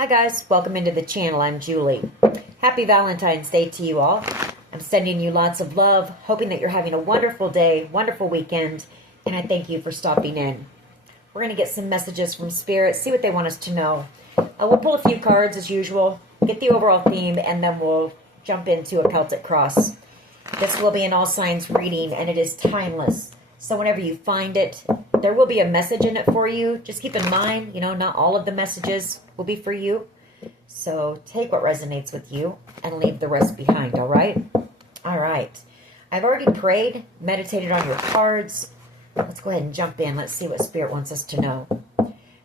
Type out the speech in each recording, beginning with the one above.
Hi guys, welcome into the channel. I'm Julie. Happy Valentine's Day to you all. I'm sending you lots of love, hoping that you're having a wonderful day, wonderful weekend, and I thank you for stopping in. We're going to get some messages from Spirit, see what they want us to know. We'll pull a few cards as usual, get the overall theme, and then we'll jump into a Celtic cross. This will be an all signs reading, and it is timeless. So whenever you find it, there will be a message in it for you. Just keep in mind, not all of the messages will be for you. So take what resonates with you and leave the rest behind, all right? All right. I've already prayed, meditated on your cards. Let's go ahead and jump in. Let's see what Spirit wants us to know.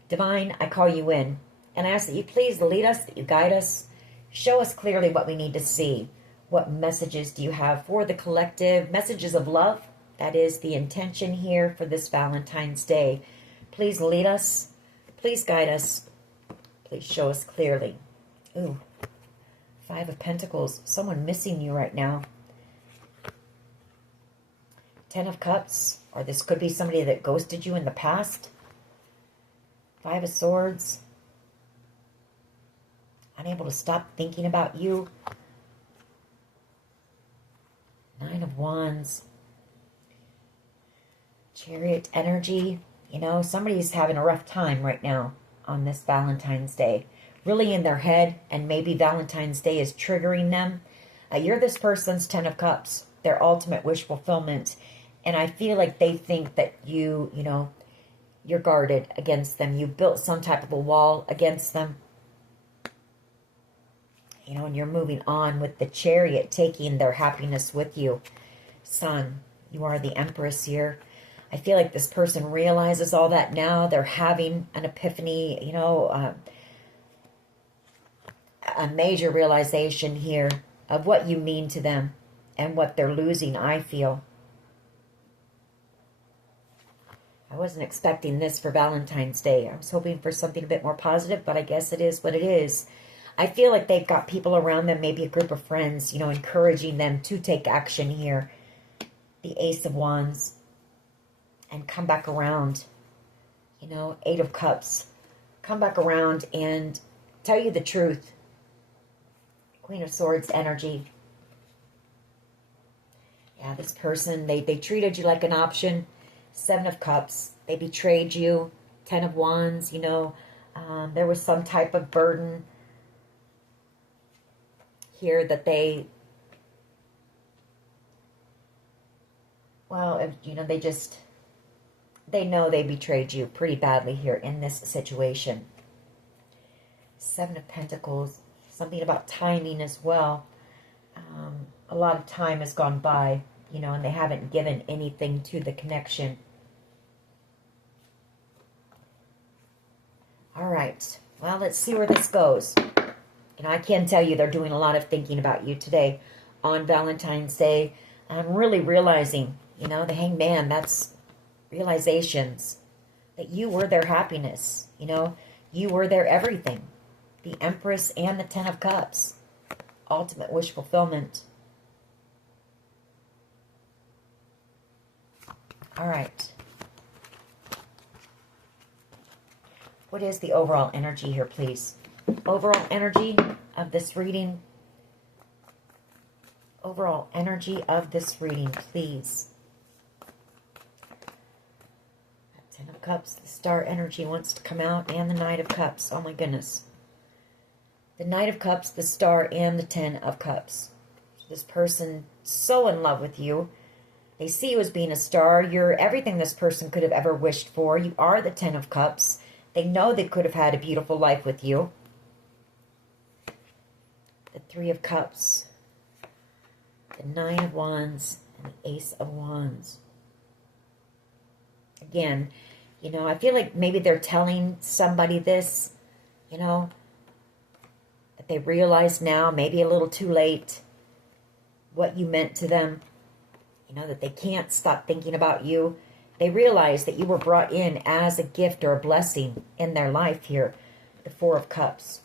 Divine, I call you in, and I ask that you please lead us, that you guide us. Show us clearly what we need to see. What messages do you have for the collective? Messages of love. That is the intention here for this Valentine's Day. Please lead us. Please guide us. Please show us clearly. Ooh, 5 of Pentacles. Someone missing you right now. 10 of Cups. Or this could be somebody that ghosted you in the past. 5 of Swords. Unable to stop thinking about you. 9 of Wands. Chariot energy. Somebody's having a rough time right now on this Valentine's Day. Really in their head, and maybe Valentine's Day is triggering them. You're this person's 10 of Cups, their ultimate wish fulfillment. And I feel like they think that you're guarded against them. You built some type of a wall against them. And you're moving on with the Chariot, taking their happiness with you. Sun, you are the Empress here. I feel like this person realizes all that now. They're having an epiphany, a major realization here of what you mean to them and what they're losing, I feel. I wasn't expecting this for Valentine's Day. I was hoping for something a bit more positive, but I guess it is what it is. I feel like they've got people around them, maybe a group of friends, encouraging them to take action here. The Ace of Wands. And come back around. 8 of Cups. Come back around and tell you the truth. Queen of Swords energy. Yeah, this person, they treated you like an option. 7 of Cups. They betrayed you. 10 of Wands, there was some type of burden here that they they know they betrayed you pretty badly here in this situation. 7 of Pentacles, something about timing as well. A lot of time has gone by, and they haven't given anything to the connection. All right, well, let's see where this goes. I can tell you they're doing a lot of thinking about you today on Valentine's Day. I'm really realizing, the Hangman, that's realizations that you were their happiness. You were their everything. The Empress and the 10 of Cups. Ultimate wish fulfillment. All right. What is the overall energy here, please? Overall energy of this reading. Overall energy of this reading, please. 10 of Cups, the Star energy wants to come out, and the Knight of Cups. Oh my goodness. The Knight of Cups, the Star, and the 10 of Cups. This person so in love with you. They see you as being a star. You're everything this person could have ever wished for. You are the 10 of Cups. They know they could have had a beautiful life with you. The 3 of Cups. The 9 of Wands. And the Ace of Wands. Again, I feel like maybe they're telling somebody this, that they realize now, maybe a little too late, what you meant to them, that they can't stop thinking about you. They realize that you were brought in as a gift or a blessing in their life here. The 4 of Cups.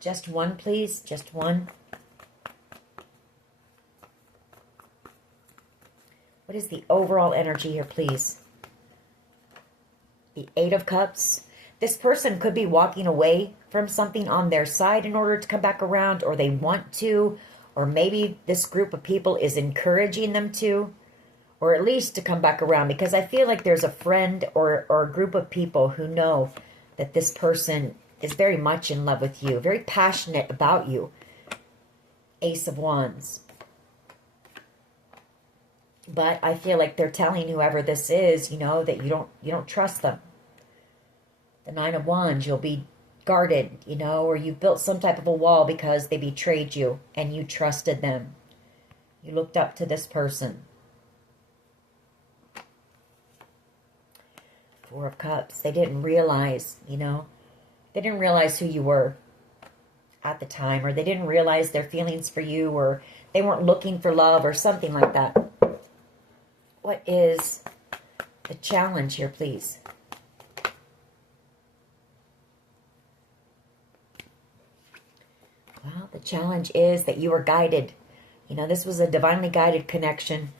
Just one, please. Just one. What is the overall energy here, please? The 8 of Cups. This person could be walking away from something on their side in order to come back around, or they want to, or maybe this group of people is encouraging them to, or at least to come back around, because I feel like there's a friend or a group of people who know that this person is very much in love with you, very passionate about you. Ace of Wands. But I feel like they're telling whoever this is, you know, that you don't trust them. The Nine of Wands, you'll be guarded, you know, or you built some type of a wall because they betrayed you and you trusted them. You looked up to this person. Four of Cups. They didn't realize, you know, they didn't realize who you were at the time, or they didn't realize their feelings for you, or they weren't looking for love or something like that. What is the challenge here, please? Well, the challenge is that you were guided. You know, this was a divinely guided connection.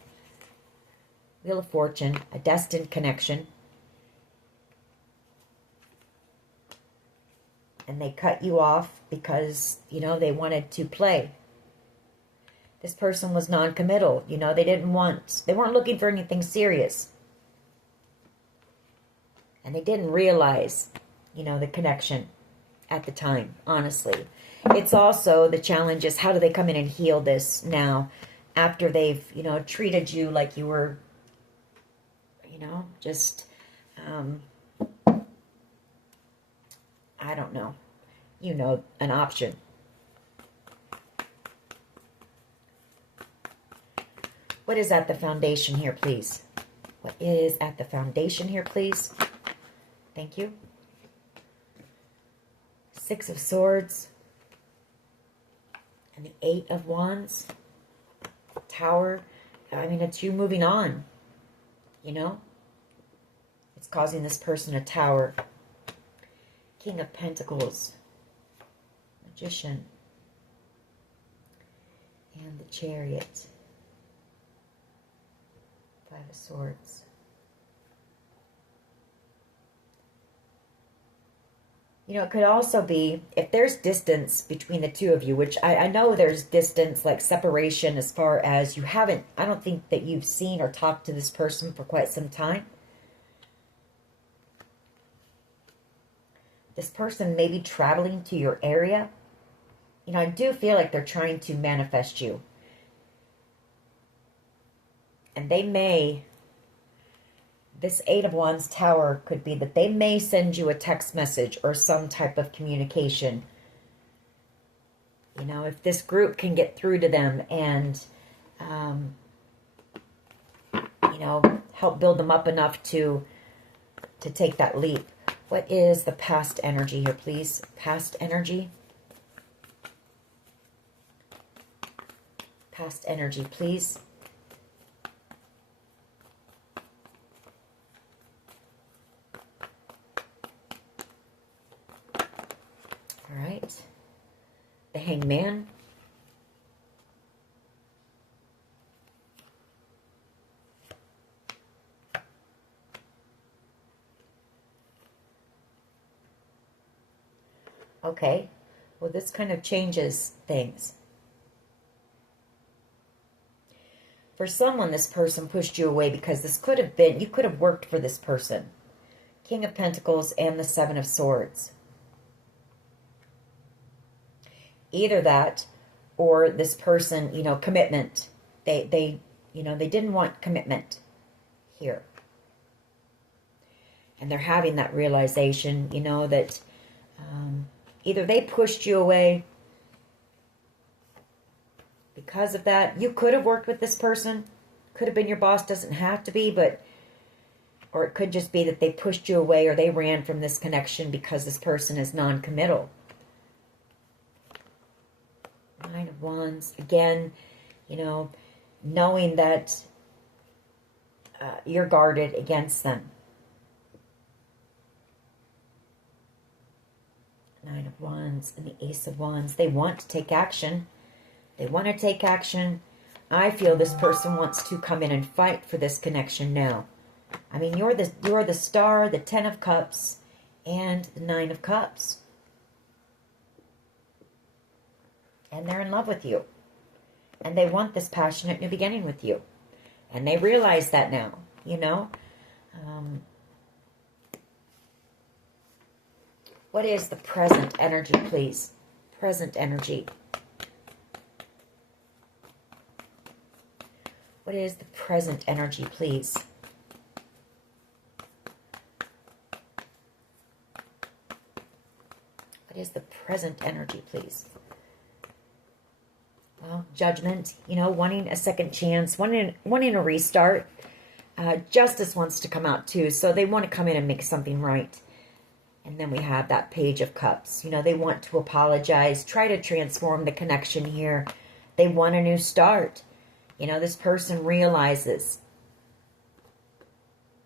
Wheel of Fortune, a destined connection. And they cut you off because, you know, they wanted to play. This person was non-committal. You know, they weren't looking for anything serious. And they didn't realize, you know, the connection at the time, honestly. It's also, the challenge is, how do they come in and heal this now after they've, you know, treated you like you were, you know, just, I don't know, you know, an option. What is at the foundation here, please? What is at the foundation here, please? Thank you. Six of Swords. And the Eight of Wands. Tower. I mean, it's you moving on. You know? It's causing this person a tower. King of Pentacles. Magician. And the Chariot. Five of Swords. You know, it could also be, if there's distance between the two of you, which I know there's distance, like separation, as far as you haven't, I don't think that you've seen or talked to this person for quite some time. This person may be traveling to your area. You know, I do feel like they're trying to manifest you. And they may, this Eight of Wands Tower could be that they may send you a text message or some type of communication. You know, if this group can get through to them and, you know, help build them up enough to take that leap. What is the past energy here, please? Past energy. Past energy, please. All right. The Hangman. Okay. Well, this kind of changes things. For someone, this person pushed you away because this could have been, you could have worked for this person. King of Pentacles and the Seven of Swords. Either that or this person, you know, commitment. They you know, they didn't want commitment here. And they're having that realization, you know, that either they pushed you away because of that. You could have worked with this person. Could have been your boss, doesn't have to be, but, or it could just be that they pushed you away or they ran from this connection because this person is non-committal. Nine of Wands. Again, you know, knowing that you're guarded against them. Nine of Wands and the Ace of Wands. They want to take action. They want to take action. I feel this person wants to come in and fight for this connection now. I mean, you're the star, the Ten of Cups, and the Nine of Cups. And they're in love with you. And they want this passionate new beginning with you. And they realize that now, you know. What is the present energy, please? Present energy. What is the present energy, please? What is the present energy, please? Well, judgment, you know, wanting a second chance, wanting a restart. Justice wants to come out too, so they want to come in and make something right. And then we have that Page of Cups. You know, they want to apologize, try to transform the connection here. They want a new start. You know, this person realizes.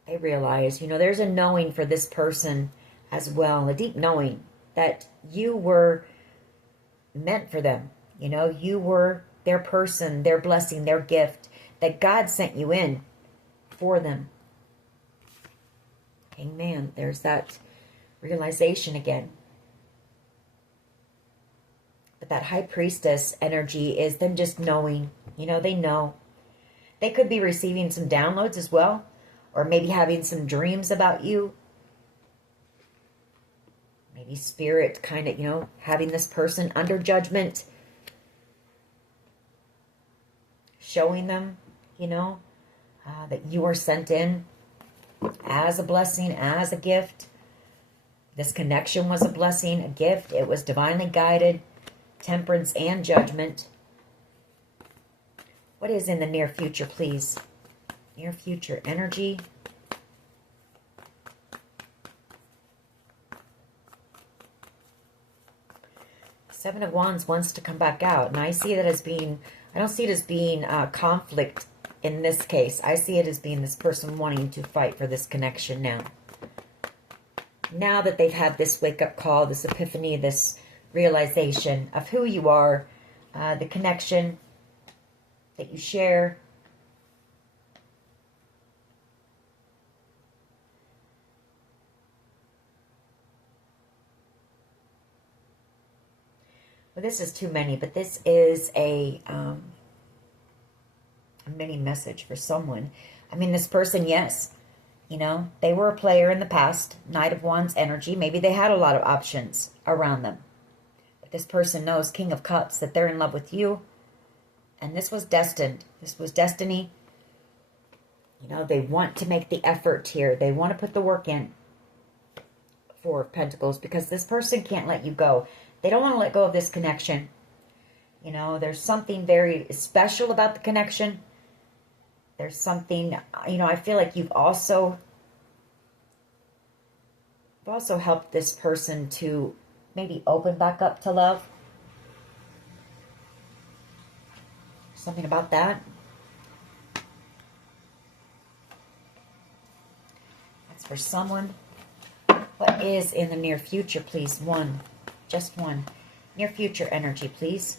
They realize, you know, there's a knowing for this person as well, a deep knowing that you were meant for them. You know, you were their person, their blessing, their gift, that God sent you in for them. Amen. There's that realization again. But that High Priestess energy is them just knowing. You know, they know. They could be receiving some downloads as well, or maybe having some dreams about you. Maybe spirit kind of, you know, having this person under judgment, showing them, you know, that you are sent in as a blessing, as a gift. This connection was a blessing, a gift. It was divinely guided, temperance and judgment. What is in the near future, please? Near future energy. Seven of Wands wants to come back out. And I see that as being, I don't see it as being conflict in this case. I see it as being this person wanting to fight for this connection now. Now that they've had this wake-up call, this epiphany, this realization of who you are, the connection that you share. Well, this is too many, but this is a mini message for someone. I mean, this person, yes, you know, they were a player in the past. Knight of Wands energy. Maybe they had a lot of options around them. But this person knows, King of Cups, that they're in love with you. And this was destined. This was destiny. You know, they want to make the effort here. They want to put the work in. Four of Pentacles. Because this person can't let you go. They don't want to let go of this connection. You know, there's something very special about the connection. There's something, you know, I feel like you've also helped this person to maybe open back up to love. Something about that. That's for someone. What is in the near future, please? One. Just one. Near future energy, please.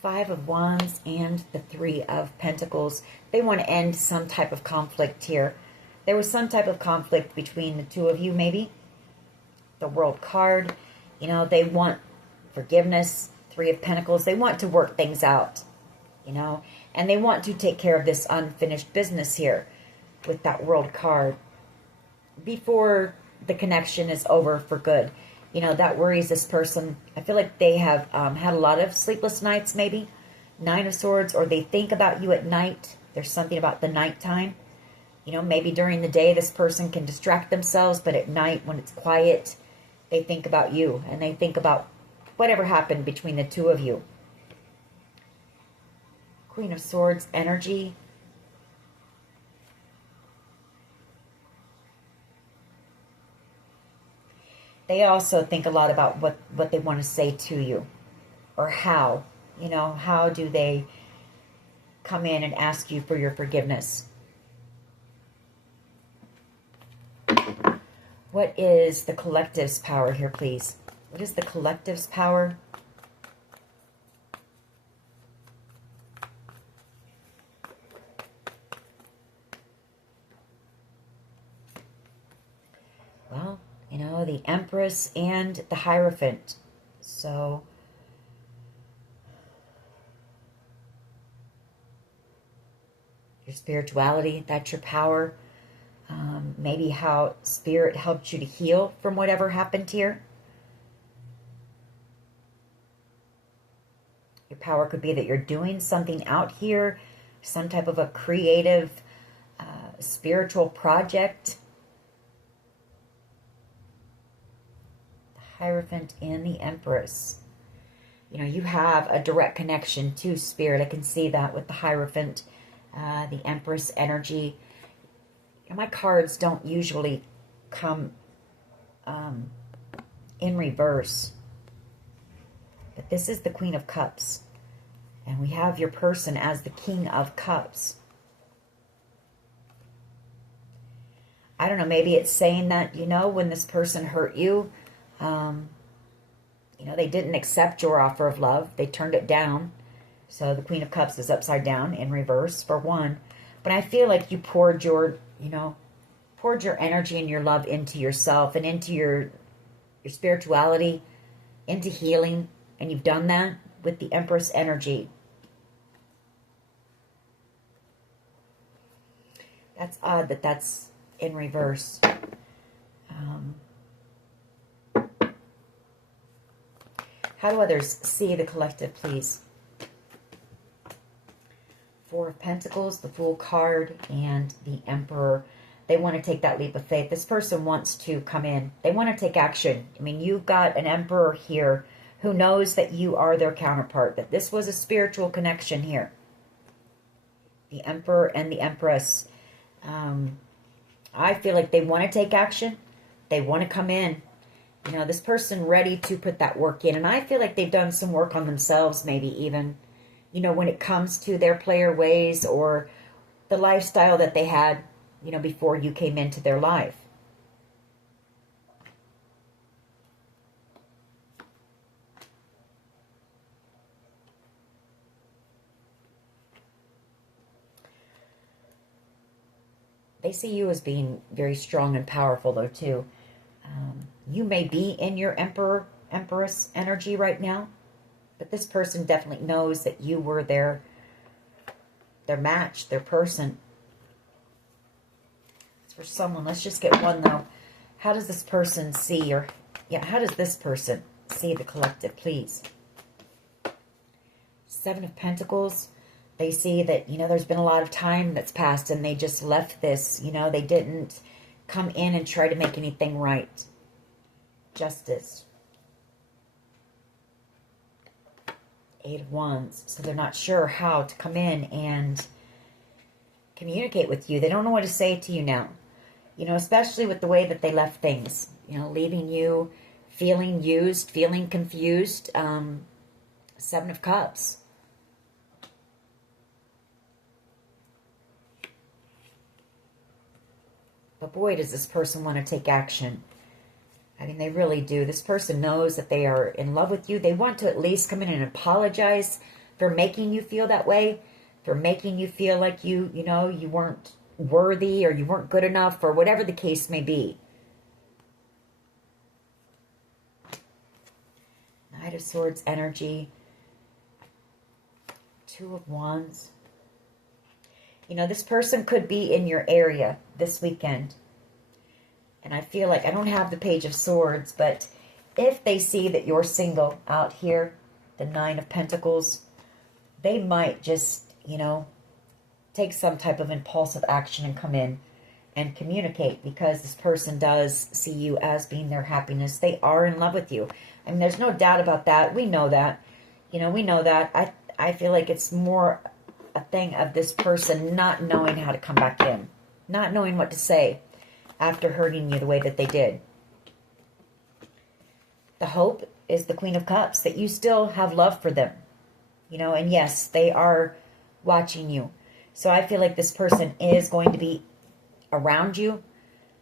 Five of Wands and the Three of Pentacles. They want to end some type of conflict here. There was some type of conflict between the two of you, maybe. The World card. You know, they want forgiveness. Three of Pentacles. They want to work things out. You know. And they want to take care of this unfinished business here. With that World card. Before the connection is over for good. You know, that worries this person. I feel like they have had a lot of sleepless nights, maybe. Nine of Swords, or they think about you at night. There's something about the nighttime. You know, maybe during the day this person can distract themselves, but at night when it's quiet, they think about you. And they think about whatever happened between the two of you. Queen of Swords energy. They also think a lot about what they want to say to you. Or how. You know, how do they come in and ask you for your forgiveness? What is the collective's power here, please? What is the collective's power? the Empress and the Hierophant. So your spirituality, that's your power. Maybe how Spirit helped you to heal from whatever happened here. Your power could be that you're doing something out here, some type of a creative, spiritual project. The Hierophant and the Empress. You know, you have a direct connection to Spirit. I can see that with the Hierophant, the Empress energy. My cards don't usually come in reverse. But this is the Queen of Cups. And we have your person as the King of Cups. I don't know, maybe it's saying that, you know, when this person hurt you, you know, they didn't accept your offer of love. They turned it down. So the Queen of Cups is upside down in reverse for one. But I feel like you poured your, you know, poured your energy and your love into yourself and into your spirituality, into healing. And you've done that with the Empress energy. That's odd that that's in reverse. How do others see the collective, please? Four of Pentacles, the Fool card, and the Emperor. They want to take that leap of faith. This person wants to come in. They want to take action. I mean, you've got an Emperor here who knows that you are their counterpart, that this was a spiritual connection here. The Emperor and the Empress. I feel like they want to take action. They want to come in. You know, this person ready to put that work in. And I feel like they've done some work on themselves, maybe even, you know, when it comes to their player ways or the lifestyle that they had, you know, before you came into their life. They see you as being very strong and powerful, though, too. You may be in your Empress energy right now, but this person definitely knows that you were their match, their person. It's for someone. Let's just get one, though. How does this person see, how does this person see the collective, please? Seven of Pentacles. They see that, you know, there's been a lot of time that's passed and they just left this, you know, they didn't come in and try to make anything right. Justice. Eight of Wands. So they're not sure how to come in and communicate with you. They don't know what to say to you now. You know, especially with the way that they left things. You know, leaving you feeling used, feeling confused. Seven of Cups. But boy, does this person want to take action. I mean, they really do. This person knows that they are in love with you. They want to at least come in and apologize for making you feel that way, for making you feel like you know, you weren't worthy or you weren't good enough or whatever the case may be. Knight of Swords energy. Two of Wands. You know, this person could be in your area this weekend. And I feel like I don't have the Page of Swords, but if they see that you're single out here, the Nine of Pentacles, they might just, you know, take some type of impulsive action and come in and communicate, because this person does see you as being their happiness. They are in love with you. I mean, there's no doubt about that. We know that. You know, we know that. I feel like it's more a thing of this person not knowing how to come back in, not knowing what to say after hurting you the way that they did. The hope is the Queen of Cups, that you still have love for them, you know, and yes, they are watching you. So I feel like this person is going to be around you.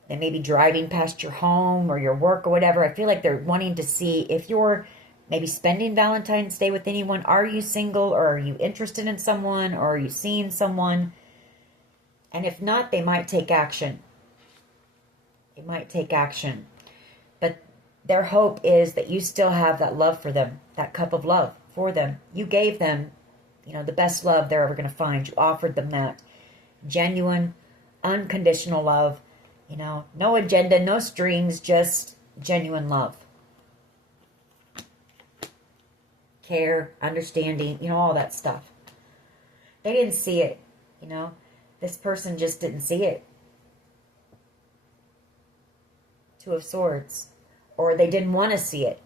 They may be driving past your home or your work or whatever. I feel like they're wanting to see if you're maybe spending Valentine's Day with anyone. Are you single, or are you interested in someone, or are you seeing someone? And if not, they might take action. They might take action. But their hope is that you still have that love for them, that cup of love for them. You gave them, the best love they're ever going to find. You offered them that genuine, unconditional love. No agenda, no strings, just genuine love. Care, understanding, all that stuff. They didn't see it, This person just didn't see it. Two of Swords. Or they didn't want to see it,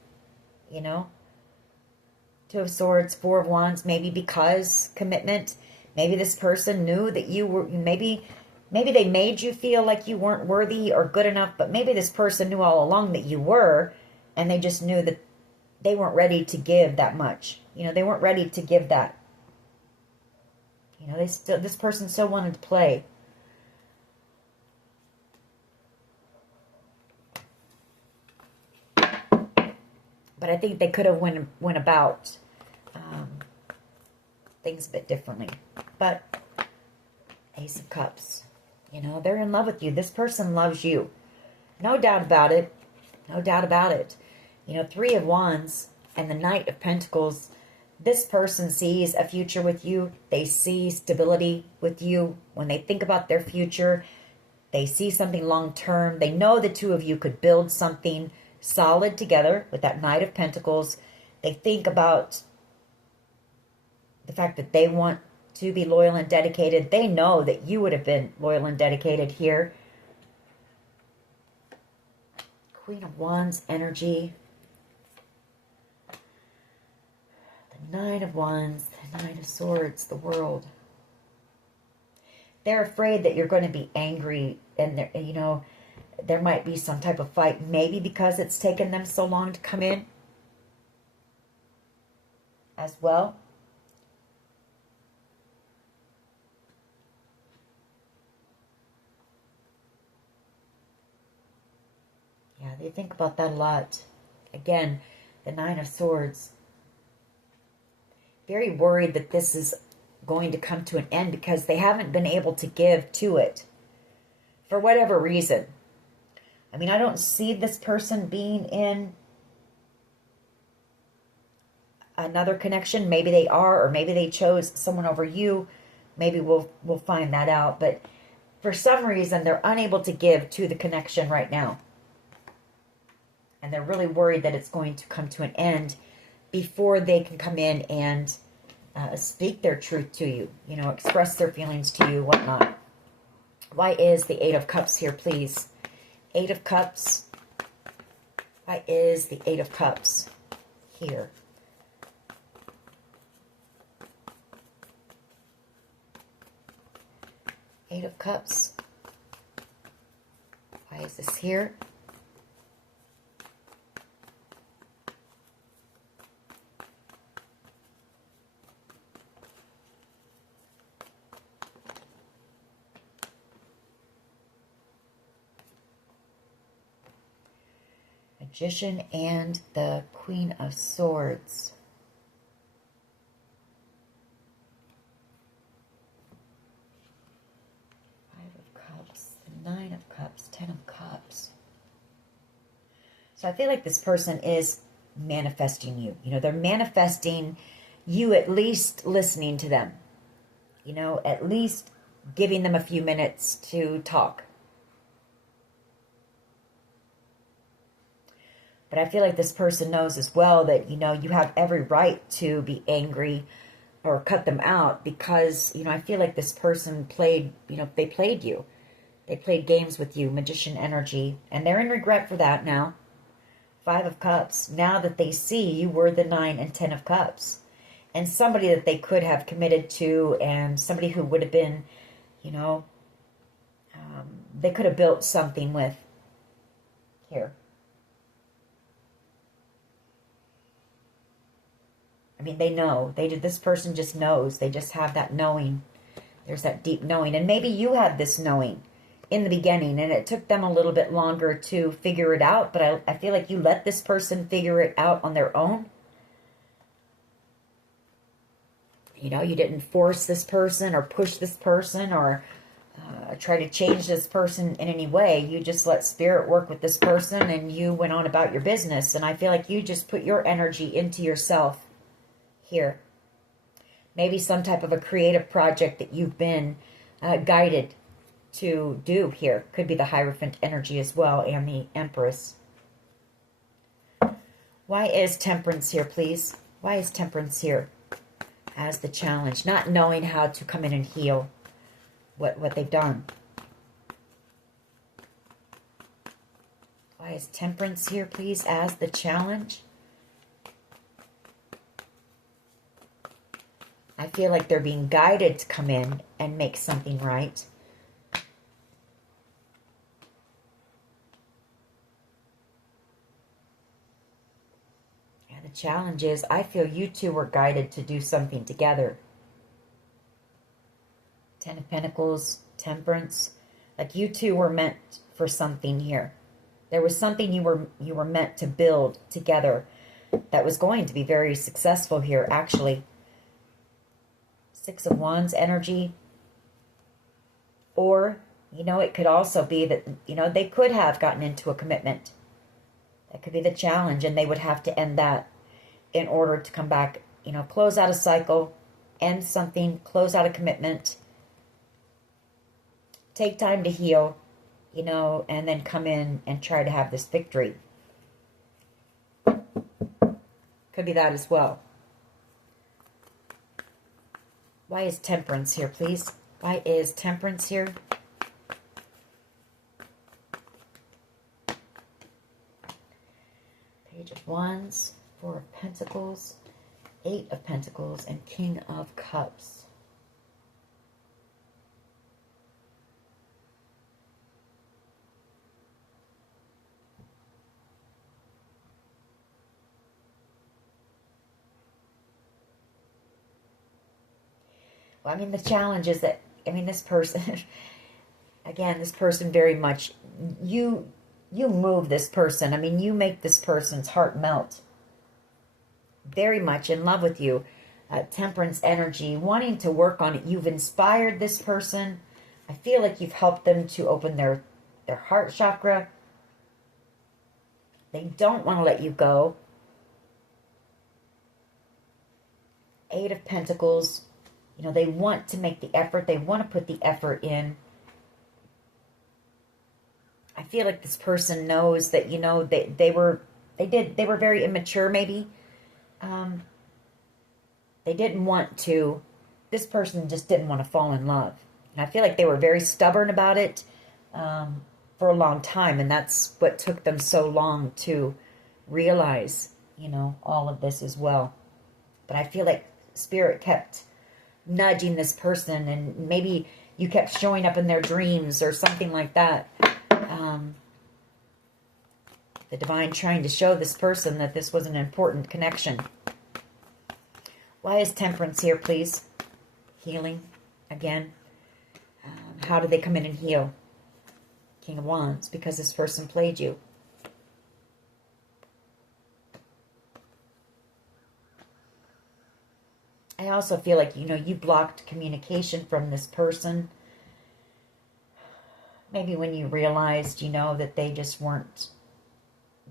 Two of Swords, Four of Wands, maybe because commitment. Maybe this person knew that you were, maybe they made you feel like you weren't worthy or good enough, but maybe this person knew all along that you were, and they just knew that they weren't ready to give that much. They weren't ready to give that. This person still wanted to play. But I think they could have went about things a bit differently. But Ace of Cups, they're in love with you. This person loves you. No doubt about it. No doubt about it. Three of Wands and the Knight of Pentacles. This person sees a future with you. They see stability with you. When they think about their future, they see something long term. They know the two of you could build something solid together with that Knight of Pentacles. They think about the fact that they want to be loyal and dedicated. They know that you would have been loyal and dedicated here. Queen of Wands energy. The Nine of Wands, the Nine of Swords, the World. They're afraid that you're going to be angry, and there might be some type of fight, maybe because it's taken them so long to come in as well. Yeah, they think about that a lot. Again, the Nine of Swords. Very worried that this is going to come to an end because they haven't been able to give to it for whatever reason. I mean, I don't see this person being in another connection. Maybe they are, or maybe they chose someone over you. Maybe we'll find that out. But for some reason, they're unable to give to the connection right now. And they're really worried that it's going to come to an end before they can come in and speak their truth to you. Express their feelings to you, whatnot. Why is the Eight of Cups here, please? Eight of Cups. Why is the Eight of Cups here? Eight of Cups. Why is this here? Magician and the Queen of Swords. Five of Cups, Nine of Cups, Ten of Cups. So I feel like this person is manifesting you. They're manifesting you, at least listening to them. At least giving them a few minutes to talk. But I feel like this person knows as well that, you have every right to be angry or cut them out because, I feel like this person played, they played you. They played games with you, Magician energy, and they're in regret for that now. Five of Cups, now that they see you were the Nine and Ten of Cups. And somebody that they could have committed to, and somebody who would have been, they could have built something with here. I mean, they know. This person just knows. They just have that knowing. There's that deep knowing. And maybe you had this knowing in the beginning, and it took them a little bit longer to figure it out. But I feel like you let this person figure it out on their own. You didn't force this person or push this person or try to change this person in any way. You just let spirit work with this person and you went on about your business. And I feel like you just put your energy into yourself here. Maybe some type of a creative project that you've been guided to do here. Could be the Hierophant energy as well, and the Empress. Why is Temperance here, please? Why is Temperance here as the challenge? Not knowing how to come in and heal what they've done. Why is Temperance here, please, as the challenge? I feel like they're being guided to come in and make something right. And the challenge is, I feel you two were guided to do something together. Ten of Pentacles, Temperance. Like you two were meant for something here. There was something you were meant to build together that was going to be very successful here, actually. Six of Wands energy. Or, you know, it could also be that, you know, they could have gotten into a commitment. That could be the challenge, and they would have to end that in order to come back, you know, close out a cycle, end something, close out a commitment. Take time to heal, you know, and then come in and try to have this victory. Could be that as well. Why is Temperance here, please? Why is Temperance here? Page of Wands, Four of Pentacles, Eight of Pentacles, and King of Cups. I mean, the challenge is that, I mean, this person, again, this person very much, you move this person. I mean, you make this person's heart melt. Very much in love with you. Temperance energy, wanting to work on it. You've inspired this person. I feel like you've helped them to open their heart chakra. They don't want to let you go. Eight of Pentacles. You know, they want to make the effort. They want to put the effort in. I feel like this person knows that, you know, they were very immature, maybe. They didn't want to. This person just didn't want to fall in love. And I feel like they were very stubborn about it for a long time. And that's what took them so long to realize, you know, all of this as well. But I feel like Spirit kept nudging this person, and maybe you kept showing up in their dreams or something like that. The Divine trying to show this person that this was an important connection. Why is Temperance here, please? Healing, again. How do they come in and heal? King of Wands, because this person played you. I also feel like, you know, you blocked communication from this person. Maybe when you realized, you know, that they just weren't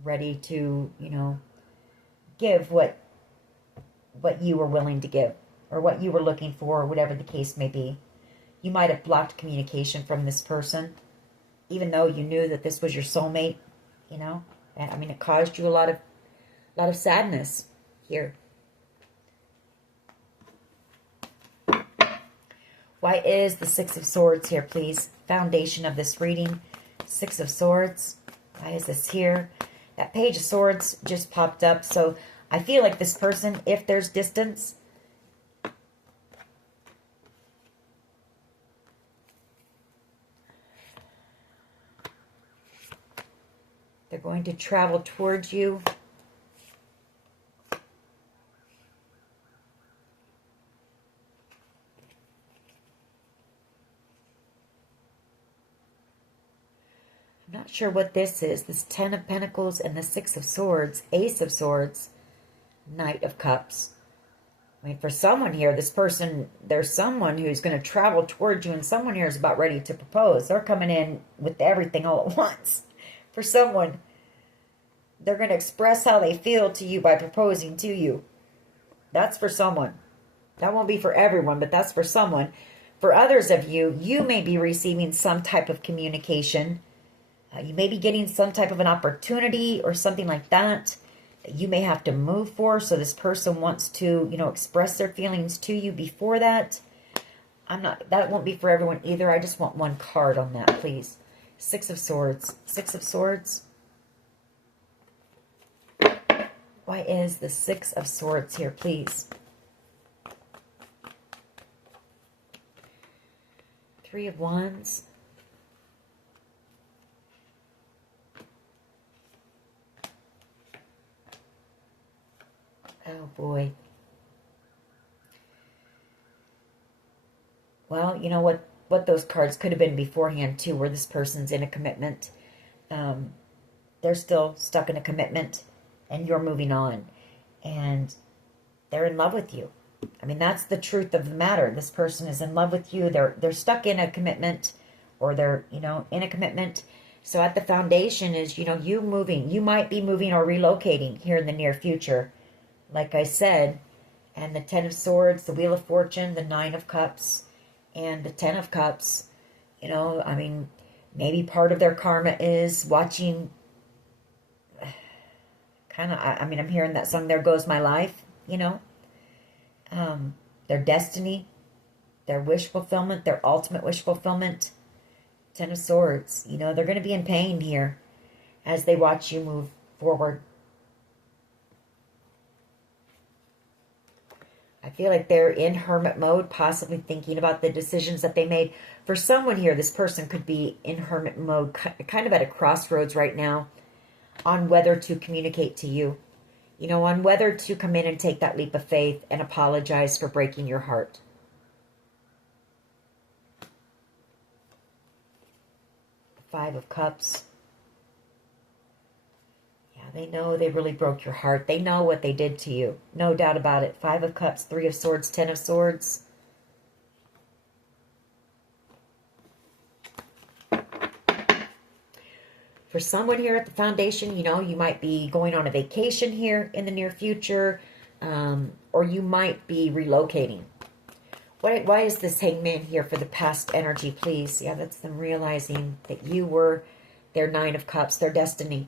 ready to, you know, give what you were willing to give, or what you were looking for, or whatever the case may be. You might have blocked communication from this person, even though you knew that this was your soulmate, you know. And I mean, it caused you a lot of sadness here. Why is the Six of Swords here, please? Foundation of this reading. Six of Swords. Why is this here? That Page of Swords just popped up. So I feel like this person, if there's distance, they're going to travel towards you. I'm not sure what this is. This Ten of Pentacles and the Six of Swords, Ace of Swords, Knight of Cups. I mean, for someone here, this person, there's someone who's going to travel towards you, and someone here is about ready to propose. They're coming in with everything all at once. For someone, they're going to express how they feel to you by proposing to you. That's for someone. That won't be for everyone, but that's for someone. For others of you, you may be receiving some type of communication. You may be getting some type of an opportunity or something like that you may have to move for. So this person wants to, express their feelings to you before that. That won't be for everyone either. I just want one card on that, please. Six of Swords. Six of Swords. Why is the Six of Swords here, please? Three of Wands. Oh, boy. Well, you know what those cards could have been beforehand, too, where this person's in a commitment. They're still stuck in a commitment, and you're moving on. And they're in love with you. I mean, that's the truth of the matter. This person is in love with you. They're stuck in a commitment, or they're, in a commitment. So at the foundation is, you moving. You might be moving or relocating here in the near future. Like I said, and the Ten of Swords, the Wheel of Fortune, the Nine of Cups, and the Ten of Cups. I mean, maybe part of their karma is watching, I'm hearing that song, There Goes My Life, their destiny, their wish fulfillment, their ultimate wish fulfillment. Ten of Swords, they're going to be in pain here as they watch you move forward. I feel like they're in hermit mode, possibly thinking about the decisions that they made. For someone here, this person could be in hermit mode, kind of at a crossroads right now on whether to communicate to you. On whether to come in and take that leap of faith and apologize for breaking your heart. Five of Cups. They know they really broke your heart. They know what they did to you. No doubt about it. Five of Cups, Three of Swords, Ten of Swords. For someone here at the foundation, you might be going on a vacation here in the near future, or you might be relocating. Why is this Hangman here for the past energy, please? Yeah, that's them realizing that you were their Nine of Cups, their destiny.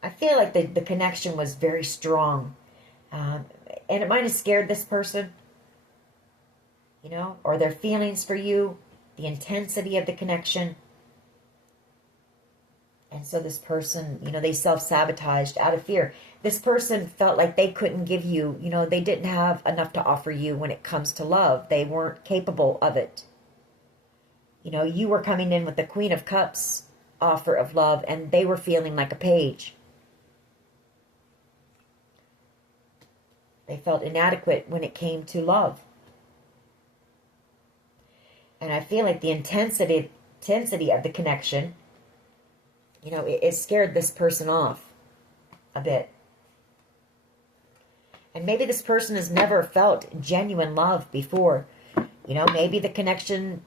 I feel like the connection was very strong. And it might have scared this person, or their feelings for you, the intensity of the connection. And so this person, they self-sabotaged out of fear. This person felt like they couldn't give you, they didn't have enough to offer you when it comes to love. They weren't capable of it. You were coming in with the Queen of Cups offer of love, and they were feeling like a page. They felt inadequate when it came to love. And I feel like the intensity of the connection, it scared this person off a bit. And maybe this person has never felt genuine love before. Maybe the connections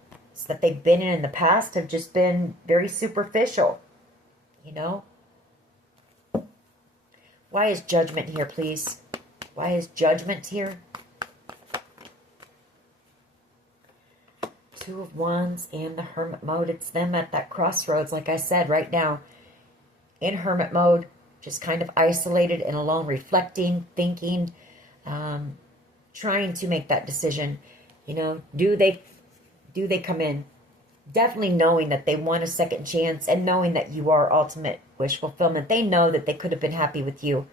that they've been in the past have just been very superficial. Why is Judgment here, please? Why is Judgment here? Two of Wands and the Hermit mode. It's them at that crossroads, like I said, right now. In Hermit mode, just kind of isolated and alone, reflecting, thinking, trying to make that decision. Do they come in? Definitely knowing that they want a second chance and knowing that you are ultimate wish fulfillment. They know that they could have been happy with you.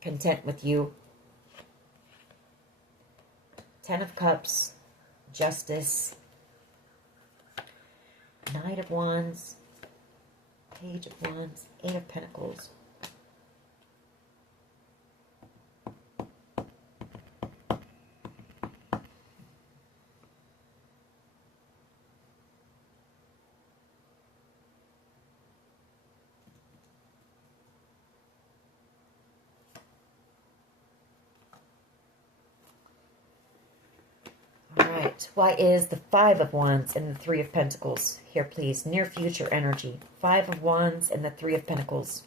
Content with you. Ten of Cups, Justice, Knight of Wands, Page of Wands, Eight of Pentacles. right. Why is the Five of Wands and the Three of Pentacles here, please? Near future energy. Five of Wands and the Three of Pentacles.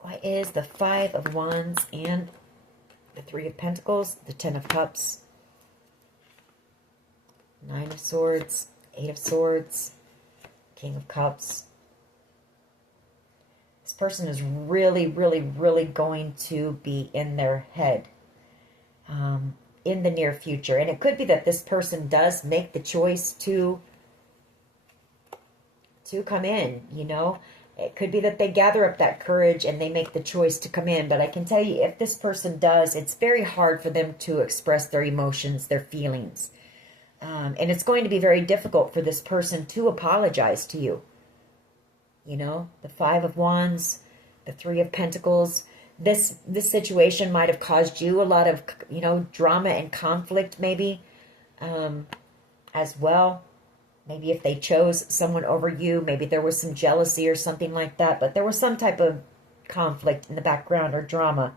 Why is the Five of Wands and the Three of Pentacles, the Ten of Cups, Nine of Swords, Eight of Swords, King of Cups? This person is really, really, really going to be in their head in the near future. And it could be that this person does make the choice to come in, you know. It could be that they gather up that courage and they make the choice to come in. But I can tell you, if this person does, it's very hard for them to express their emotions, their feelings. And it's going to be very difficult for this person to apologize to you. You know, the Five of Wands, the Three of Pentacles. This situation might have caused you a lot of, you know, drama and conflict maybe as well. Maybe if they chose someone over you, maybe there was some jealousy or something like that. But there was some type of conflict in the background or drama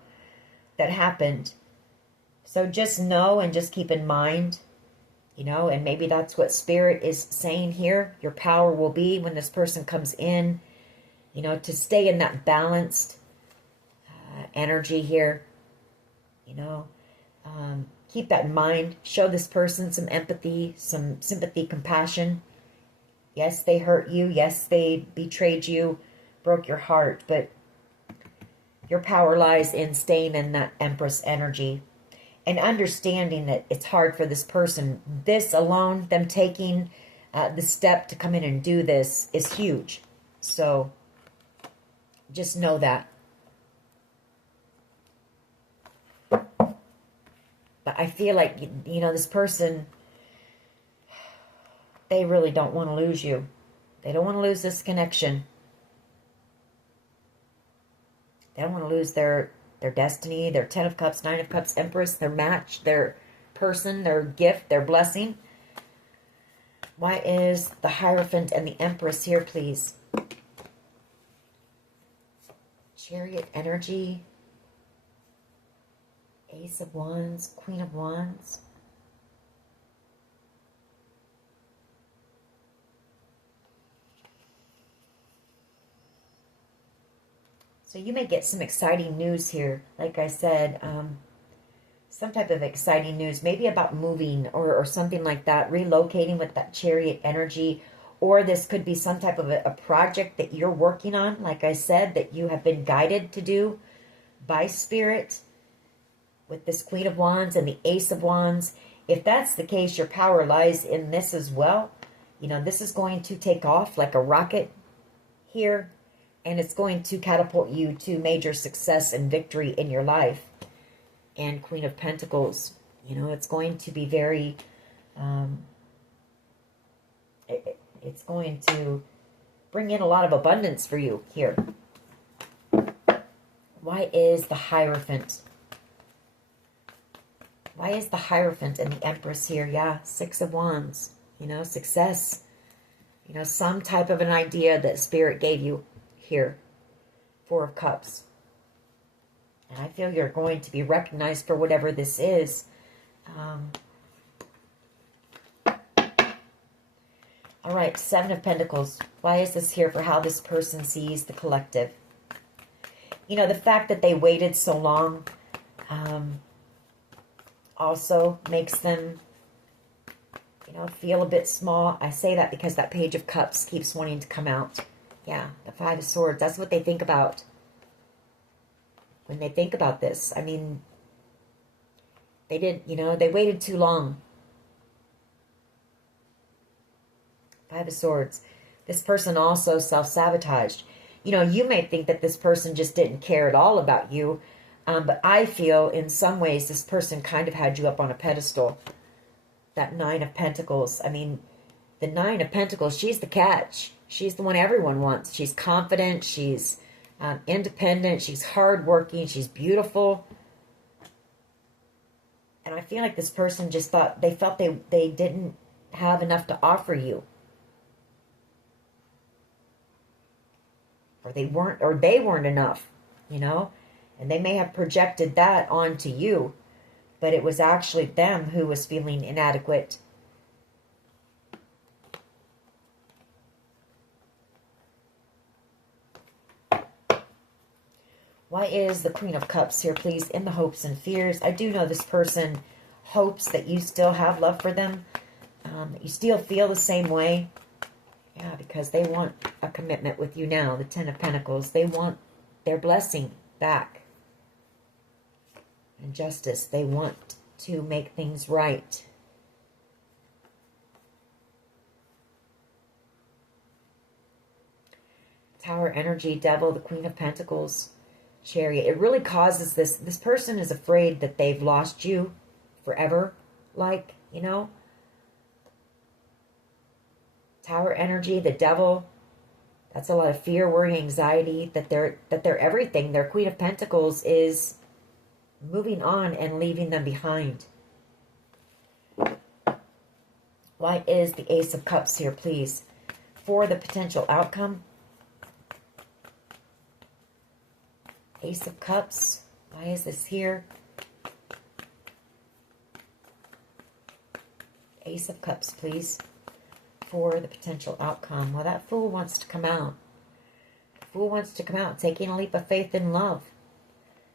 that happened. So just know and just keep in mind, you know, and maybe that's what Spirit is saying here. Your power will be when this person comes in, you know, to stay in that balanced energy here, you know. Keep that in mind. Show this person some empathy, some sympathy, compassion. Yes, they hurt you. Yes, they betrayed you, broke your heart. But your power lies in staying in that Empress energy and understanding that it's hard for this person. This alone, them taking the step to come in and do this is huge. So just know that. But I feel like, you know, this person, they really don't want to lose you. They don't want to lose this connection. They don't want to lose their destiny, their Ten of Cups, Nine of Cups, Empress, their match, their person, their gift, their blessing. Why is the Hierophant and the Empress here, please? Chariot energy. Ace of Wands, Queen of Wands. So you may get some exciting news here. Like I said, some type of exciting news, maybe about moving or something like that, relocating with that Chariot energy. Or this could be some type of a project that you're working on, like I said, that you have been guided to do by Spirit. With this Queen of Wands and the Ace of Wands, if that's the case, your power lies in this as well. You know, this is going to take off like a rocket here, and it's going to catapult you to major success and victory in your life. And Queen of Pentacles, you know, it's going to be very, it's going to bring in a lot of abundance for you here. Why is the Hierophant? Why is the Hierophant and the Empress here? Yeah, Six of Wands. You know, success. You know, some type of an idea that Spirit gave you here. Four of Cups. And I feel you're going to be recognized for whatever this is. All right, Seven of Pentacles. Why is this here? For how this person sees the collective. You know, the fact that they waited so long also makes them, you know, feel a bit small. I say that because that Page of Cups keeps wanting to come out. Yeah, the Five of Swords. That's what they think about when they think about this. I mean, they did, you know, they waited too long. Five of Swords. This person also self-sabotaged. You know, you may think that this person just didn't care at all about you. But I feel in some ways this person kind of had you up on a pedestal. That Nine of Pentacles. I mean, the Nine of Pentacles, she's the catch. She's the one everyone wants. She's confident. She's independent. She's hardworking. She's beautiful. And I feel like this person just thought, they felt they didn't have enough to offer you. Or they weren't enough, you know. And they may have projected that onto you. but it was actually them who was feeling inadequate. Why is the Queen of Cups here, please, in the hopes and fears? I do know this person hopes that you still have love for them. You still feel the same way. Yeah, because they want a commitment with you now, the Ten of Pentacles. They want their blessing back. And justice. They want to make things right. Tower energy, Devil, the Queen of Pentacles, Chariot. It really causes this. This person is afraid that they've lost you forever. Like, you know. Tower energy, the Devil. That's a lot of fear, worry, anxiety. That they're everything. Their Queen of Pentacles is moving on and leaving them behind. Why is the Ace of Cups here, please? For the potential outcome. Ace of Cups. Why is this here? Ace of Cups, please. For the potential outcome. Well, that Fool wants to come out. The Fool wants to come out, taking a leap of faith in love.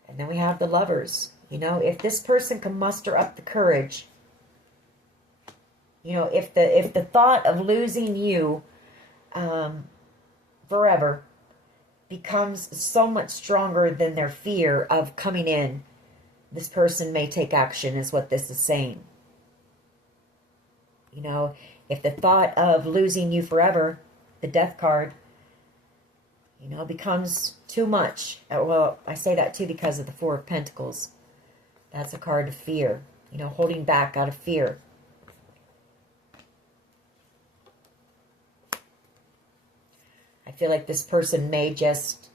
And then we have the Lovers. You know, if this person can muster up the courage, you know, if the thought of losing you forever becomes so much stronger than their fear of coming in, this person may take action, is what this is saying. You know, if the thought of losing you forever, the Death card, you know, becomes too much. Well, I say that too because of the Four of Pentacles. That's a card of fear. You know, holding back out of fear. I feel like this person may just,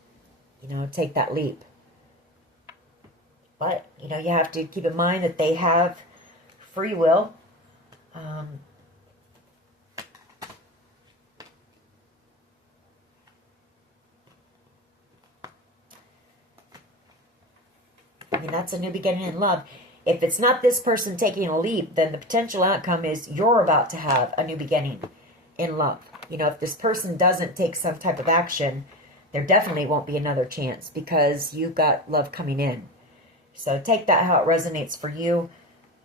you know, take that leap. But, you know, you have to keep in mind that they have free will. I mean, that's a new beginning in love. If it's not this person taking a leap, then the potential outcome is you're about to have a new beginning in love. You know, if this person doesn't take some type of action, there definitely won't be another chance because you've got love coming in. So take that how it resonates for you.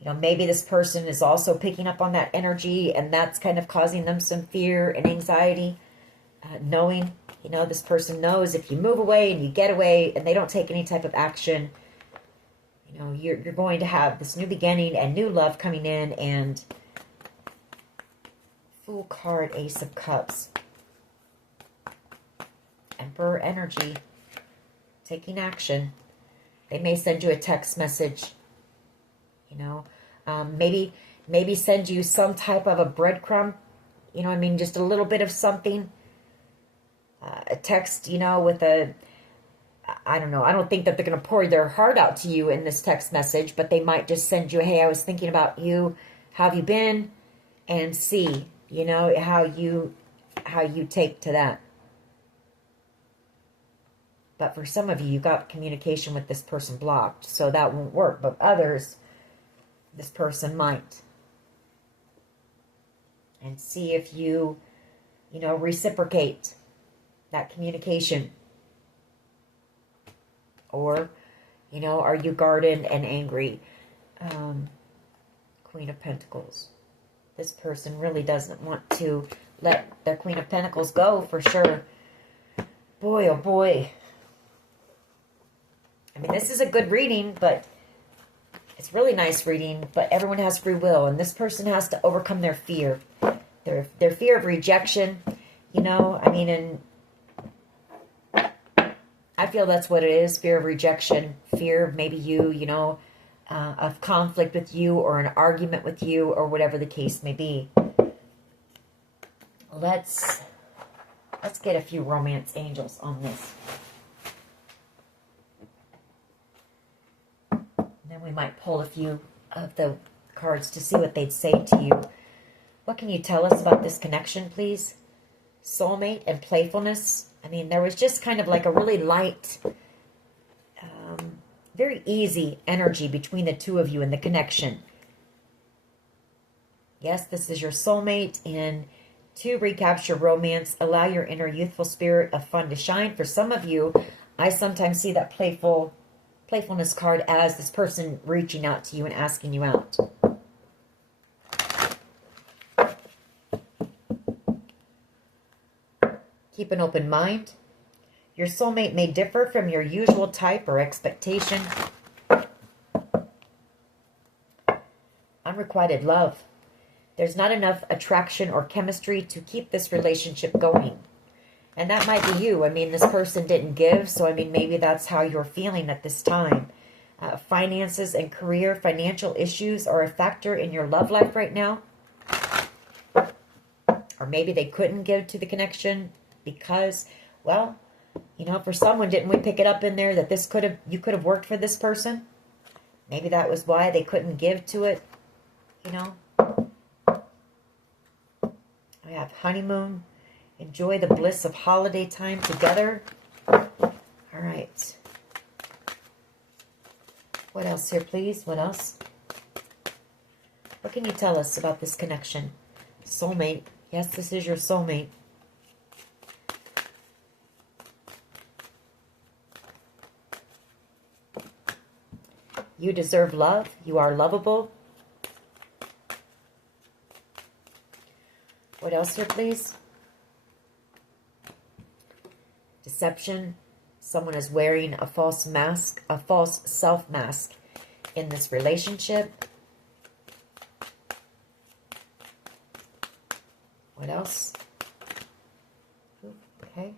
You know, maybe this person is also picking up on that energy and that's kind of causing them some fear and anxiety. Knowing, you know, this person knows if you move away and you get away and they don't take any type of action, you know, you're going to have this new beginning and new love coming in. And Fool card, Ace of Cups. Emperor energy. Taking action. They may send you a text message. You know, maybe send you some type of a breadcrumb. You know, I mean, just a little bit of something. A text, you know, with a, I don't know. I don't think that they're going to pour their heart out to you in this text message, but they might just send you, hey, I was thinking about you. How have you been? And see, you know, how you take to that. But for some of you, you got communication with this person blocked, so that won't work. But others, this person might. And see if you know, reciprocate that communication. Or, you know, are you guarded and angry? Queen of Pentacles. This person really doesn't want to let their Queen of Pentacles go, for sure. Boy, oh boy. I mean, this is a good reading, but it's really nice reading, but everyone has free will, and this person has to overcome their fear. Their fear of rejection, you know, I mean, and I feel that's what it is, fear of rejection, fear of maybe you know, of conflict with you or an argument with you or whatever the case may be. Let's get a few romance angels on this. Then we might pull a few of the cards to see what they'd say to you. What can you tell us about this connection, please? Soulmate and playfulness. I mean, there was just kind of like a really light very easy energy between the two of you in the connection. Yes, this is your soulmate. And to recapture romance, allow your inner youthful spirit of fun to shine. For some of you, I sometimes see that playfulness card as this person reaching out to you and asking you out. Keep an open mind. Your soulmate may differ from your usual type or expectation. Unrequited love. There's not enough attraction or chemistry to keep this relationship going. And that might be you. I mean, this person didn't give, so I mean, maybe that's how you're feeling at this time. Finances and career, financial issues are a factor in your love life right now. Or maybe they couldn't give to the connection because, well, you know, for someone, didn't we pick it up in there that you could have worked for this person? Maybe that was why they couldn't give to it, you know. We have honeymoon. Enjoy the bliss of holiday time together. All right. What else here, please? What else? What can you tell us about this connection? Soulmate. Yes, this is your soulmate. You deserve love. You are lovable. What else here, please? Deception. Someone is wearing a false mask, a false self-mask in this relationship. What else? Okay.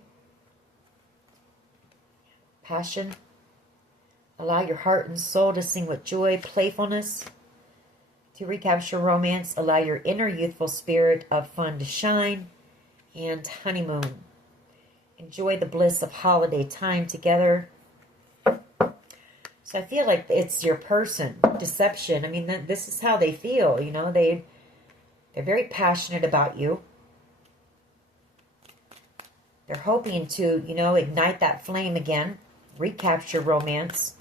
Passion. Allow your heart and soul to sing with joy, playfulness. To recapture romance, allow your inner youthful spirit of fun to shine. And honeymoon. Enjoy the bliss of holiday time together. So I feel like it's your person. Deception. I mean, this is how they feel, you know. They're very passionate about you. They're hoping to, you know, ignite that flame again. Recapture romance.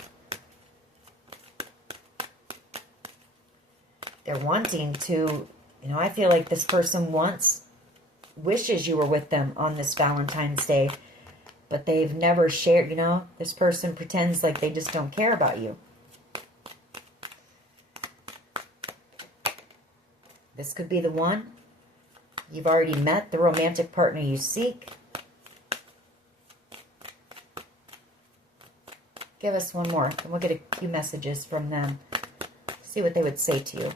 They're wanting to, you know, I feel like this person wishes you were with them on this Valentine's Day, but they've never shared, you know, this person pretends like they just don't care about you. This could be the one. You've already met the romantic partner you seek. Give us one more, and we'll get a few messages from them. See what they would say to you.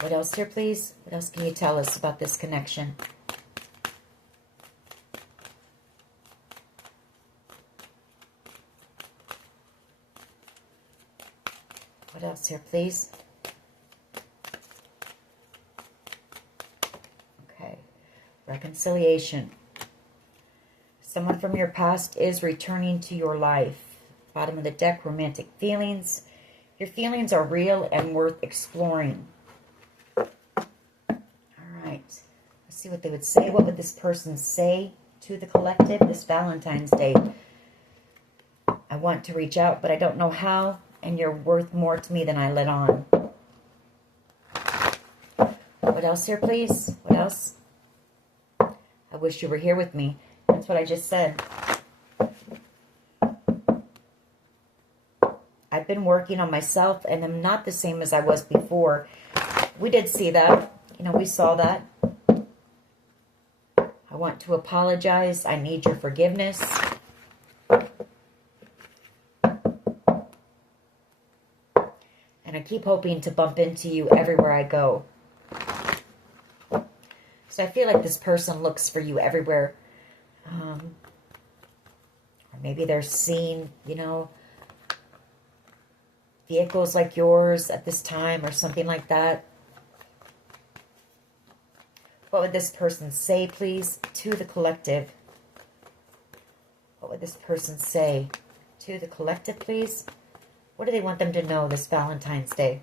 What else here, please? What else can you tell us about this connection? What else here, please? Okay. Reconciliation. Someone from your past is returning to your life. Bottom of the deck, romantic feelings. Your feelings are real and worth exploring. Let's see what they would say. What would this person say to the collective this Valentine's Day? I want to reach out, but I don't know how, and you're worth more to me than I let on. What else here, please? What else? I wish you were here with me. That's what I just said. I've been working on myself, and I'm not the same as I was before. We did see that. You know, we saw that. I want to apologize. I need your forgiveness. And I keep hoping to bump into you everywhere I go. So I feel like this person looks for you everywhere. Or maybe they're seeing, you know, vehicles like yours at this time or something like that. What would this person say, please, to the collective? What would this person say to the collective, please? What do they want them to know this Valentine's Day?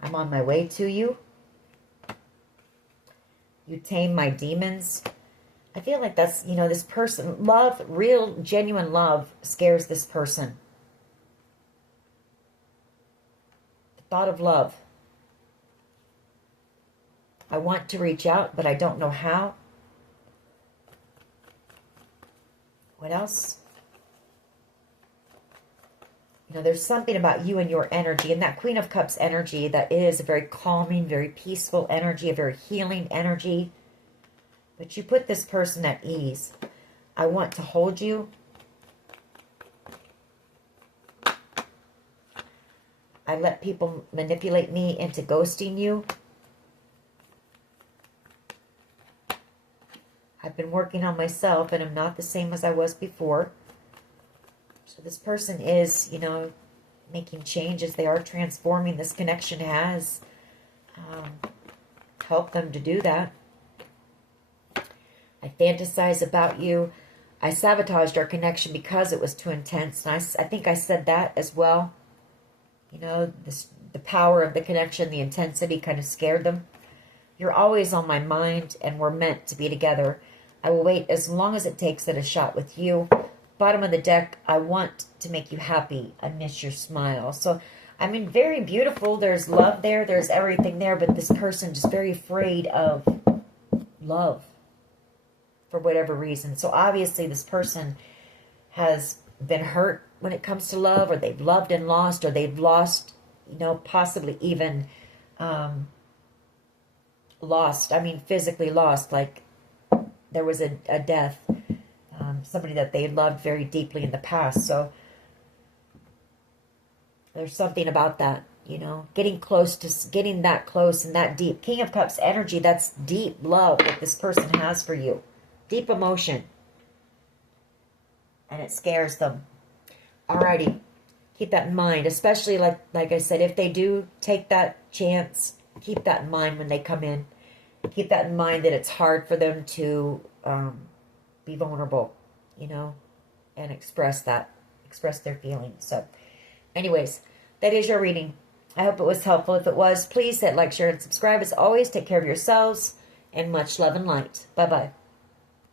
I'm on my way to you. You tame my demons. I feel like that's, this person, love, real, genuine love scares this person. The thought of love. I want to reach out, but I don't know how. What else? There's something about you and your energy, and that Queen of Cups energy that is a very calming, very peaceful energy, a very healing energy. But you put this person at ease. I want to hold you. I let people manipulate me into ghosting you. I've been working on myself, and I'm not the same as I was before. So this person is, making changes. They are transforming. This connection has helped them to do that. I fantasize about you. I sabotaged our connection because it was too intense. And I think I said that as well. The power of the connection, the intensity kind of scared them. You're always on my mind, and we're meant to be together. I will wait as long as it takes at a shot with you. Bottom of the deck, I want to make you happy. I miss your smile. So, very beautiful. There's love there. There's everything there. But this person just very afraid of love for whatever reason. So, obviously, this person has been hurt when it comes to love, or they've loved and lost, or they've lost, possibly even lost. Physically lost. Like there was a death. Somebody that they loved very deeply in the past. So there's something about that, getting that close and that deep. King of Cups energy, that's deep love that this person has for you. Deep emotion. And it scares them. Alrighty. Keep that in mind. Especially, like I said, if they do take that chance, keep that in mind when they come in. Keep that in mind that it's hard for them to be vulnerable, and express their feelings. So, anyways, that is your reading. I hope it was helpful. If it was, please hit like, share, and subscribe. As always, take care of yourselves, and much love and light. Bye-bye.